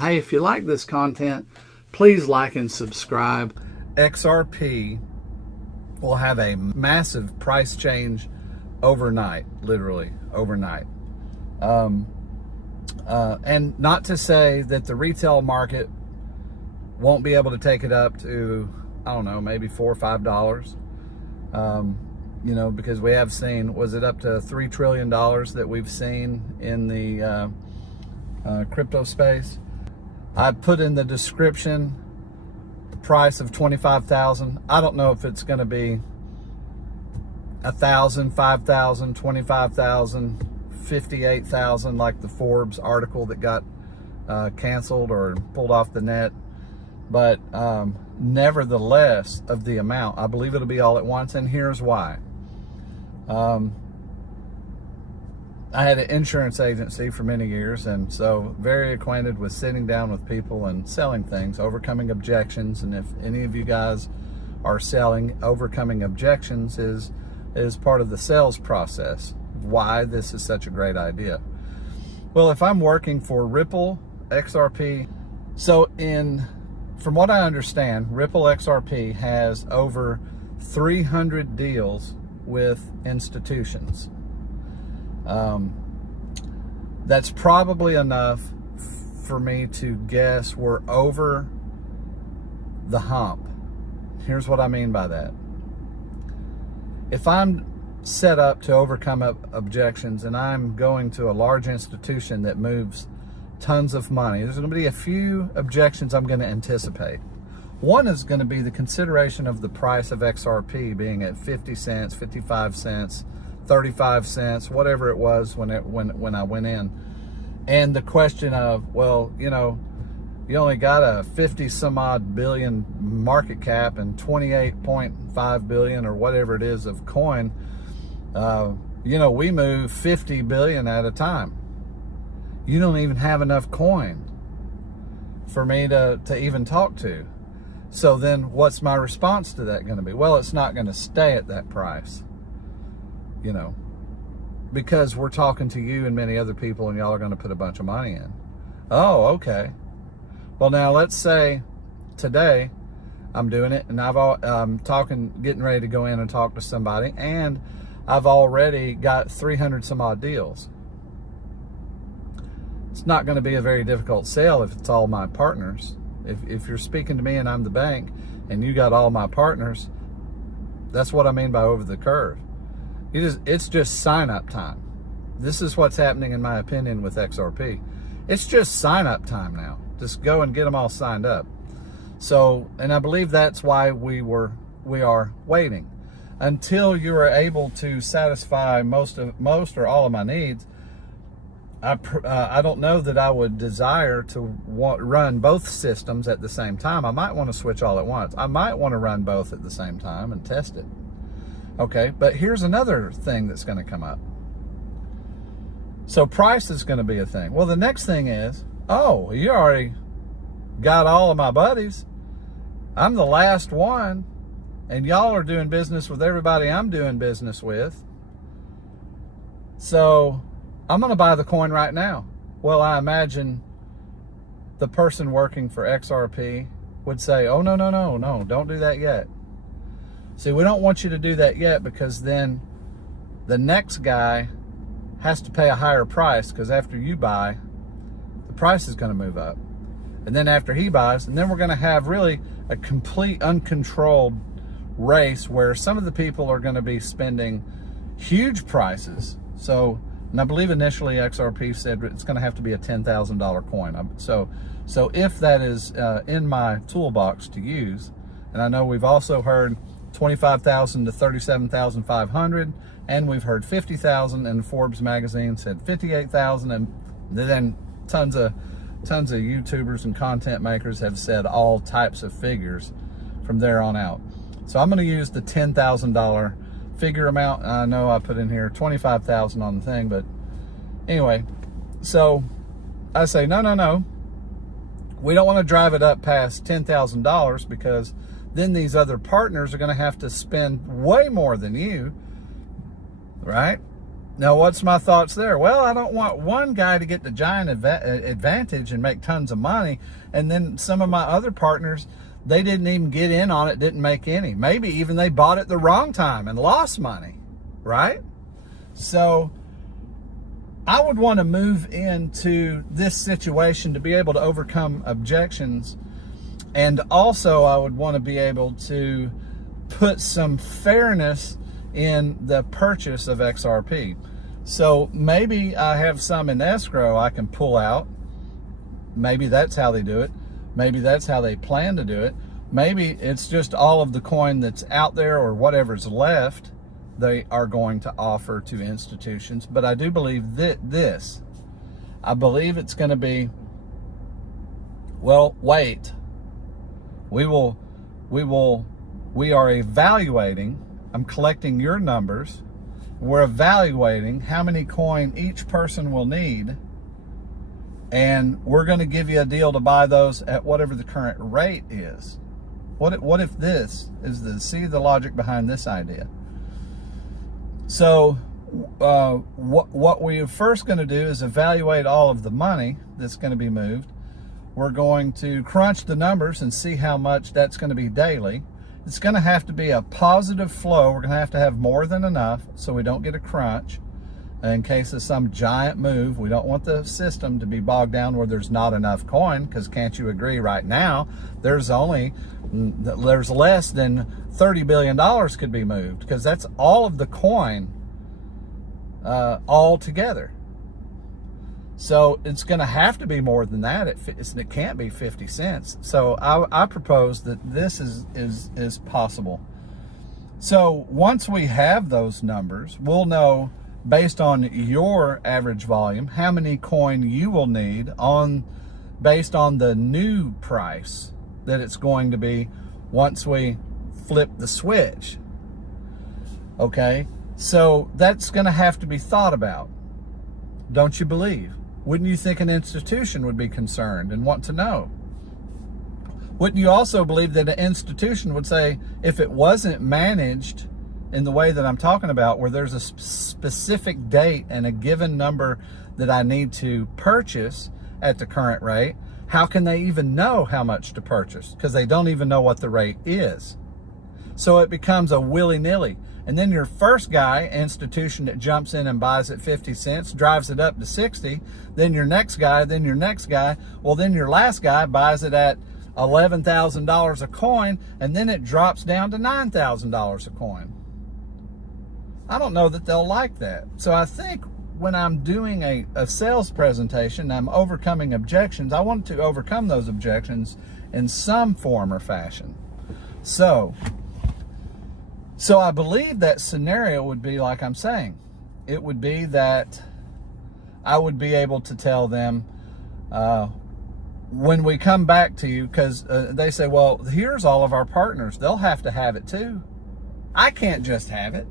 Hey, if you like this content, please like and subscribe. XRP will have a massive price change overnight, literally overnight. And not to say that the retail market won't be able to take it up to, I don't know, maybe $4 or $5. Because we have seen, was it up to $3 trillion that we've seen in the crypto space? I put in the description the price of 25,000. I don't know if it's going to be 1,000, 5,000, 25,000, 58,000, like the Forbes article that got canceled or pulled off the net. But nevertheless, of the amount, I believe it'll be all at once, and here's why. I had an insurance agency for many years, and so very acquainted with sitting down with people and selling things, overcoming objections. And if any of you guys are selling, overcoming objections is part of the sales process. Why this is such a great idea. Well, if I'm working for Ripple XRP, from what I understand, Ripple XRP has over 300 deals with institutions. That's probably enough for me to guess we're over the hump. Here's what I mean by that. If I'm set up to overcome objections and I'm going to a large institution that moves tons of money, there's going to be a few objections I'm going to anticipate. One is going to be the consideration of the price of XRP being at 50 cents, 55 cents, 35 cents, whatever it was when I went in. And the question of, well, you only got a 50 some odd billion market cap and 28.5 billion or whatever it is of coin. We move 50 billion at a time. You don't even have enough coin for me to even talk to. So then what's my response to that going to be? Well, it's not going to stay at that price. Because we're talking to you and many other people and y'all are going to put a bunch of money in. Oh, okay. Well, now let's say today I'm doing it and getting ready to go in and talk to somebody, and I've already got 300 some odd deals. It's not going to be a very difficult sale if it's all my partners. If you're speaking to me and I'm the bank and you got all my partners, that's what I mean by over the curve. It's just sign up time. This is what's happening, in my opinion, with XRP. It's just sign up time now. Just go and get them all signed up. So, and I believe that's why we are waiting until you are able to satisfy most or all of my needs. I don't know that I would desire to run both systems at the same time. I might want to switch all at once. I might want to run both at the same time and test it. Okay, but here's another thing that's going to come up. So price is going to be a thing. Well, the next thing is, oh, you already got all of my buddies. I'm the last one, and y'all are doing business with everybody I'm doing business with. So I'm going to buy the coin right now. Well, I imagine the person working for XRP would say, oh, no, don't do that yet. See, we don't want you to do that yet, because then the next guy has to pay a higher price, because after you buy, the price is going to move up. And then after he buys, and then we're going to have really a complete uncontrolled race where some of the people are going to be spending huge prices. So, and I believe initially XRP said it's going to have to be a $10,000 coin. So if that is in my toolbox to use, and I know we've also heard 25,000 to 37,500, and we've heard 50,000, and Forbes magazine said 58,000, and then tons of YouTubers and content makers have said all types of figures from there on out. So I'm going to use the $10,000 figure amount. I know I put in here 25,000 on the thing, but anyway, so I say no. We don't want to drive it up past $10,000, because then these other partners are going to have to spend way more than you, right? Now, what's my thoughts there? Well, I don't want one guy to get the giant advantage and make tons of money, and then some of my other partners, they didn't even get in on it, didn't make any. Maybe even they bought it the wrong time and lost money, right? So I would want to move into this situation to be able to overcome objections, and also I would want to be able to put some fairness in the purchase of XRP. So maybe I have some in escrow I can pull out. Maybe that's how they do it. Maybe that's how they plan to do it. Maybe it's just all of the coin that's out there or whatever's left they are going to offer to institutions. But I do believe that I believe it's going to be, well, wait. We are evaluating. I'm collecting your numbers. We're evaluating how many coin each person will need, and we're going to give you a deal to buy those at whatever the current rate is. What if this is see the logic behind this idea? So what we're first going to do is evaluate all of the money that's going to be moved. We're going to crunch the numbers and see how much that's going to be daily. It's going to have to be a positive flow. We're going to have more than enough so we don't get a crunch in case of some giant move. We don't want the system to be bogged down where there's not enough coin, because can't you agree right now there's less than $30 billion could be moved, because that's all of the coin all together. So it's going to have to be more than that. It can't be 50 cents. So I propose that this is possible. So once we have those numbers, we'll know based on your average volume how many coin you will need based on the new price that it's going to be once we flip the switch. Okay, so that's going to have to be thought about. Don't you believe? Wouldn't you think an institution would be concerned and want to know? Wouldn't you also believe that an institution would say, if it wasn't managed in the way that I'm talking about, where there's a specific date and a given number that I need to purchase at the current rate, how can they even know how much to purchase? Because they don't even know what the rate is. So it becomes a willy-nilly. And then your first guy, institution, that jumps in and buys at 50 cents, drives it up to 60, then your next guy, then your next guy, well, then your last guy buys it at $11,000 a coin, and then it drops down to $9,000 a coin. I don't know that they'll like that. So I think when I'm doing a sales presentation, I'm overcoming objections, I want to overcome those objections in some form or fashion. So I believe that scenario would be like I'm saying. It would be that I would be able to tell them when we come back to you, because they say, well, here's all of our partners. They'll have to have it too. I can't just have it.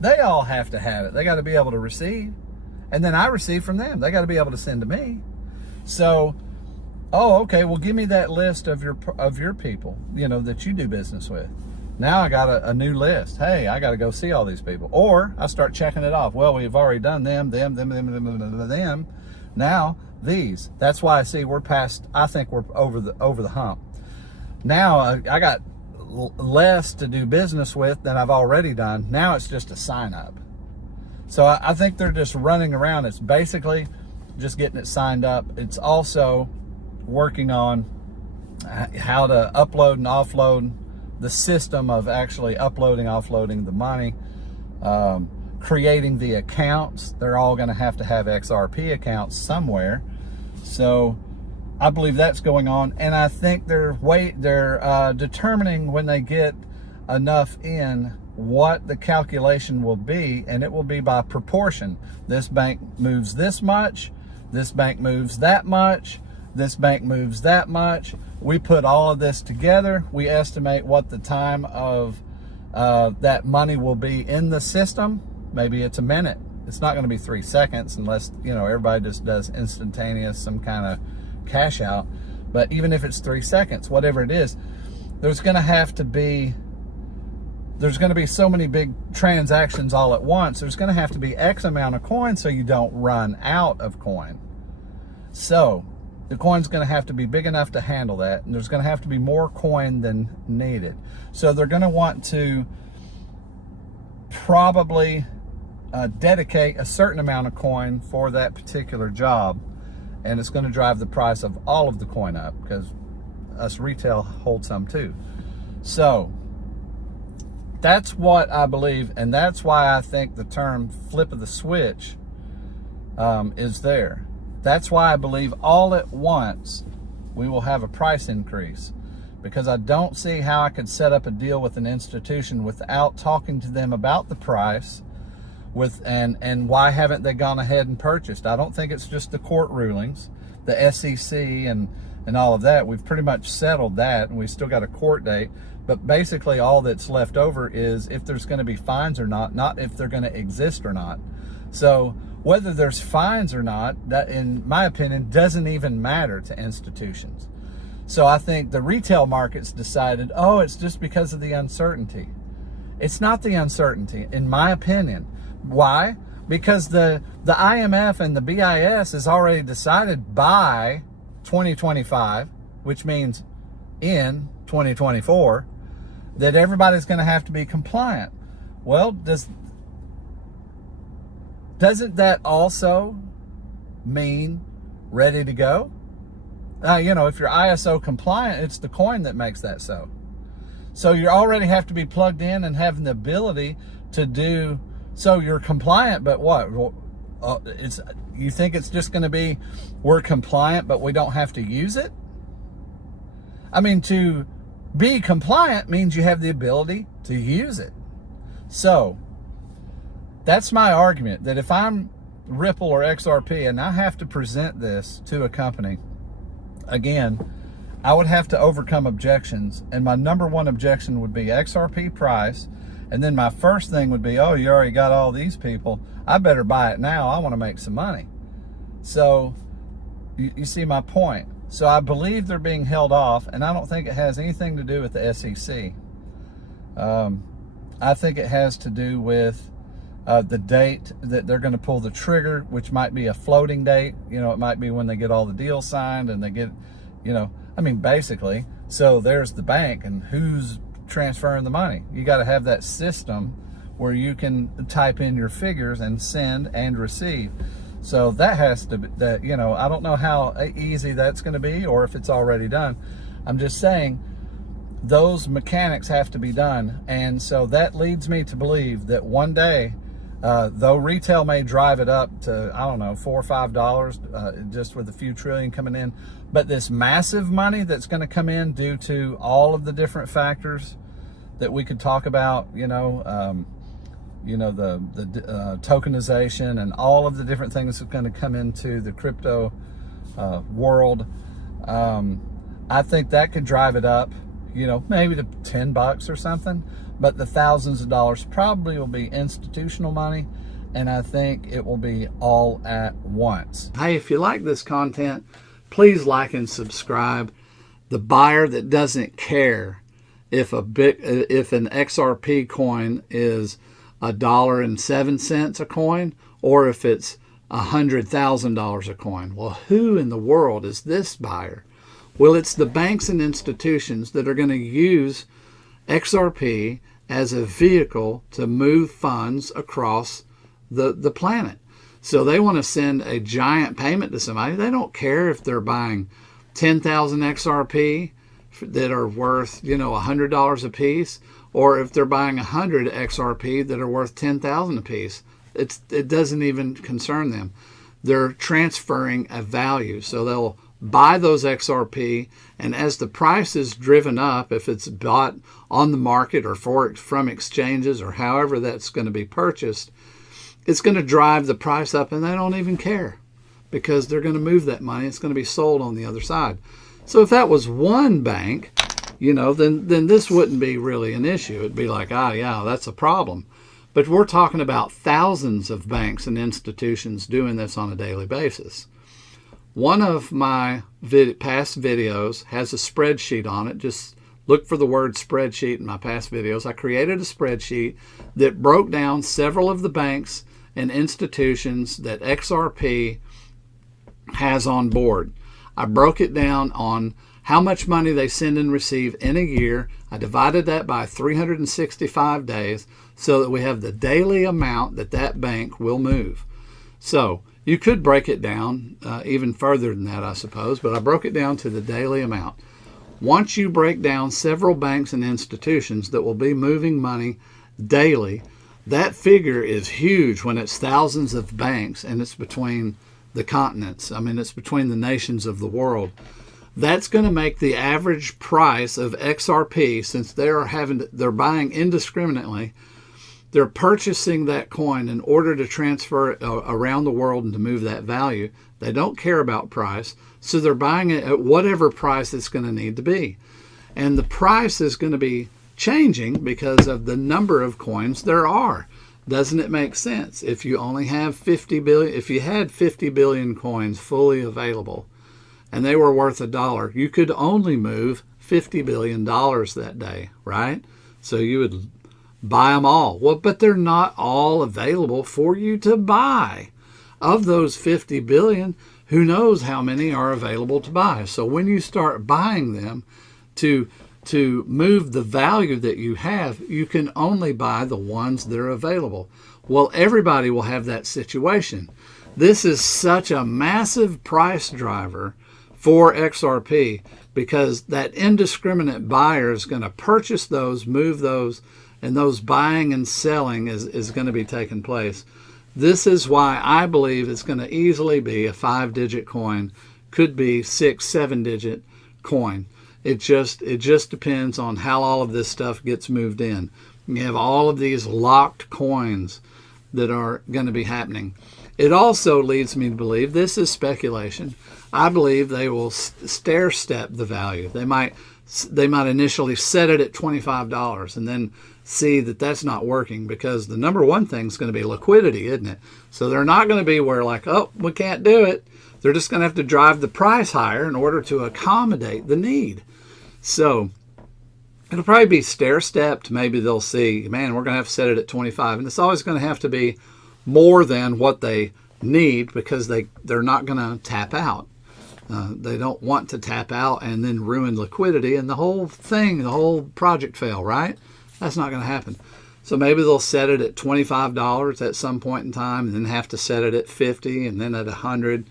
They all have to have it. They got to be able to receive. And then I receive from them. They got to be able to send to me. So, oh, okay, well, give me that list of your people, that you do business with. Now I got a new list. Hey, I got to go see all these people. Or I start checking it off. Well, we've already done them. Now these. That's why I see we're past. I think we're over the hump. Now I got less to do business with than I've already done. Now it's just a sign up. So I think they're just running around. It's basically just getting it signed up. It's also working on how to upload and offload, the system of actually uploading, offloading the money, creating the accounts. They're all going to have XRP accounts somewhere. So I believe that's going on, and I think they're determining when they get enough in what the calculation will be, and it will be by proportion. This bank moves this much, this bank moves that much, this bank moves that much. We put all of this together. We estimate what the time of that money will be in the system. Maybe it's a minute. It's not going to be 3 seconds unless, everybody just does instantaneous, some kind of cash out. But even if it's 3 seconds, whatever it is, there's going to have to be there's going to be so many big transactions all at once. There's going to have to be X amount of coin so you don't run out of coin. So the coin's going to have to be big enough to handle that, and there's going to have to be more coin than needed. So they're going to want to probably dedicate a certain amount of coin for that particular job, and it's going to drive the price of all of the coin up, because us retail hold some too. So that's what I believe, and that's why I think the term flip of the switch is there. That's why I believe all at once we will have a price increase, because I don't see how I could set up a deal with an institution without talking to them about the price and why haven't they gone ahead and purchased. I don't think it's just the court rulings, the SEC and all of that. We've pretty much settled that, and we still got a court date. But basically all that's left over is if there's going to be fines or not if they're going to exist or not. So whether there's fines or not, that, in my opinion, doesn't even matter to institutions. So I think the retail market's decided, oh, it's just because of the uncertainty. It's not the uncertainty, in my opinion. Why? Because the IMF and the BIS has already decided by 2025, which means in 2024, that everybody's going to have to be compliant. Well, doesn't that also mean ready to go? If you're ISO compliant, it's the coin that makes that so. So you already have to be plugged in and having the ability to do, so you're compliant, but what? You think it's just going to be, we're compliant, but we don't have to use it? I mean, to be compliant means you have the ability to use it. So that's my argument, that if I'm Ripple or XRP and I have to present this to a company, again, I would have to overcome objections. And my number one objection would be XRP price. And then my first thing would be, oh, you already got all these people. I better buy it now. I want to make some money. So you see my point. So I believe they're being held off, and I don't think it has anything to do with the SEC. I think it has to do with the date that they're going to pull the trigger, which might be a floating date. It might be when they get all the deals signed and they get, basically. So there's the bank, and who's transferring the money? You got to have that system where you can type in your figures and send and receive. So that has to be, I don't know how easy that's going to be, or if it's already done. I'm just saying those mechanics have to be done. And so that leads me to believe that one day, though retail may drive it up to, I don't know, $4 or $5, just with a few trillion coming in, but this massive money that's going to come in due to all of the different factors that we could talk about, the tokenization and all of the different things that are going to come into the crypto world. I think that could drive it up, maybe to $10 or something, but the thousands of dollars probably will be institutional money, and I think it will be all at once. Hey, if you like this content, please like and subscribe. The buyer that doesn't care if an XRP coin is $1.07 a coin, or if it's $100,000 a coin. Well, who in the world is this buyer? Well, it's the banks and institutions that are going to use XRP as a vehicle to move funds across the planet. So they want to send a giant payment to somebody. They don't care if they're buying 10,000 XRP that are worth, $100 a piece, or if they're buying 100 XRP that are worth 10,000 a piece. It doesn't even concern them. They're transferring a value. So they'll buy those XRP, and as the price is driven up, if it's bought on the market or from exchanges or however that's going to be purchased, it's going to drive the price up, and they don't even care because they're going to move that money. It's going to be sold on the other side. So if that was one bank, then this wouldn't be really an issue. It'd be like, yeah, that's a problem. But we're talking about thousands of banks and institutions doing this on a daily basis. One of my past videos has a spreadsheet on it, just look for the word spreadsheet in my past videos. I created a spreadsheet that broke down several of the banks and institutions that XRP has on board. I broke it down on how much money they send and receive in a year. I divided that by 365 days so that we have the daily amount that that bank will move. So you could break it down even further than that, I suppose, but I broke it down to the daily amount. Once you break down several banks and institutions that will be moving money daily, that figure is huge when it's thousands of banks and it's between the continents. I mean, it's between the nations of the world. That's going to make the average price of XRP, since they're buying indiscriminately, they're purchasing that coin in order to transfer it around the world and to move that value. They don't care about price, so they're buying it at whatever price it's going to need to be. And the price is going to be changing because of the number of coins there are. Doesn't it make sense? If you only have 50 billion, if you had 50 billion coins fully available and they were worth $1, you could only move $50 billion that day, right? So you would buy them all. Well, but they're not all available for you to buy. Of those 50 billion, who knows how many are available to buy? So when you start buying them to move the value that you have, you can only buy the ones that are available. Well, everybody will have that situation. This is such a massive price driver for XRP because that indiscriminate buyer is going to purchase those, move those, and those buying and selling is going to be taking place. This is why I believe it's going to easily be a 5-digit coin, could be 6, 7-digit coin. It just depends on how all of this stuff gets moved in. You have all of these locked coins that are going to be happening. It also leads me to believe, this is speculation, I believe they will stair step the value. They might initially set it at $25 and then see that that's not working, because the number one thing is going to be liquidity, isn't it? So they're not going to be where like, oh, we can't do it. They're just going to have to drive the price higher in order to accommodate the need. So it'll probably be stair-stepped. Maybe they'll see, man, we're going to have to set it at 25. And it's always going to have to be more than what they need, because they're not going to tap out. They don't want to tap out and then ruin liquidity and the whole thing, the whole project fail, right? That's not going to happen. So maybe they'll set it at $25 at some point in time, and then have to set it at 50, and then at 100,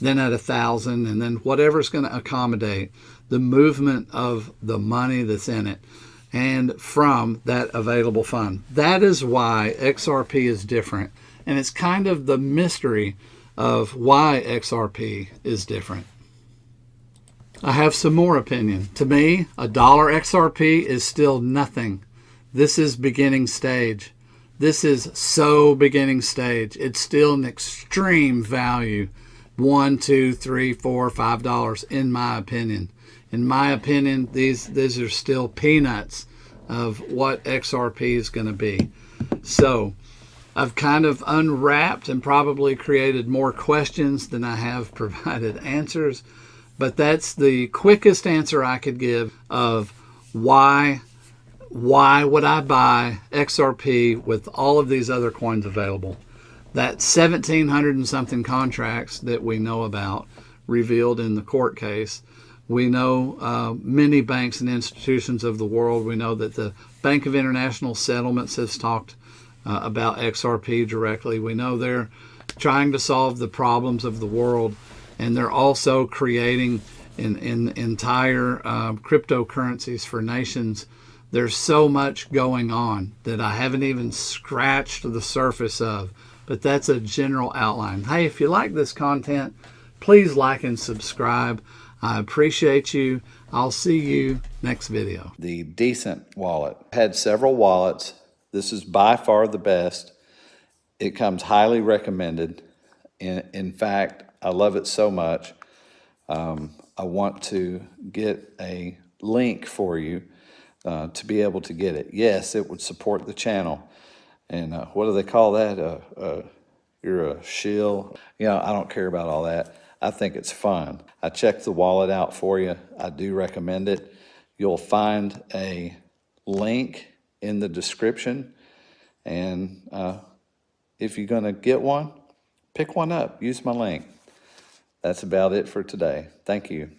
then at 1,000, and then whatever's going to accommodate the movement of the money that's in it and from that available fund. That is why XRP is different. And it's kind of the mystery of why XRP is different. I have some more opinion. To me, $1 XRP is still nothing. This is beginning stage. This is so beginning stage. It's still an extreme value. $1, $2, $3, $4, $5, in my opinion. In my opinion, these are still peanuts of what XRP is going to be. So I've kind of unwrapped and probably created more questions than I have provided answers, but that's the quickest answer I could give of why would I buy XRP with all of these other coins available. That 1,700 and something contracts that we know about revealed in the court case. We know many banks and institutions of the world. We know that the Bank of International Settlements has talked about XRP directly. We know they're trying to solve the problems of the world, and they're also creating in entire cryptocurrencies for nations. There's so much going on that I haven't even scratched the surface of, but that's a general outline. Hey, if you like this content, please like and subscribe. I appreciate you. I'll see you next video. The Decent wallet. Had several wallets. This is by far the best. It comes highly recommended. In fact, I love it so much. I want to get a link for you to be able to get it. Yes, it would support the channel. And what do they call that? You're a shill. You know, I don't care about all that. I think it's fun. I checked the wallet out for you. I do recommend it. You'll find a link in the description, and if you're going to get one, pick one up. Use my link. That's about it for today. Thank you.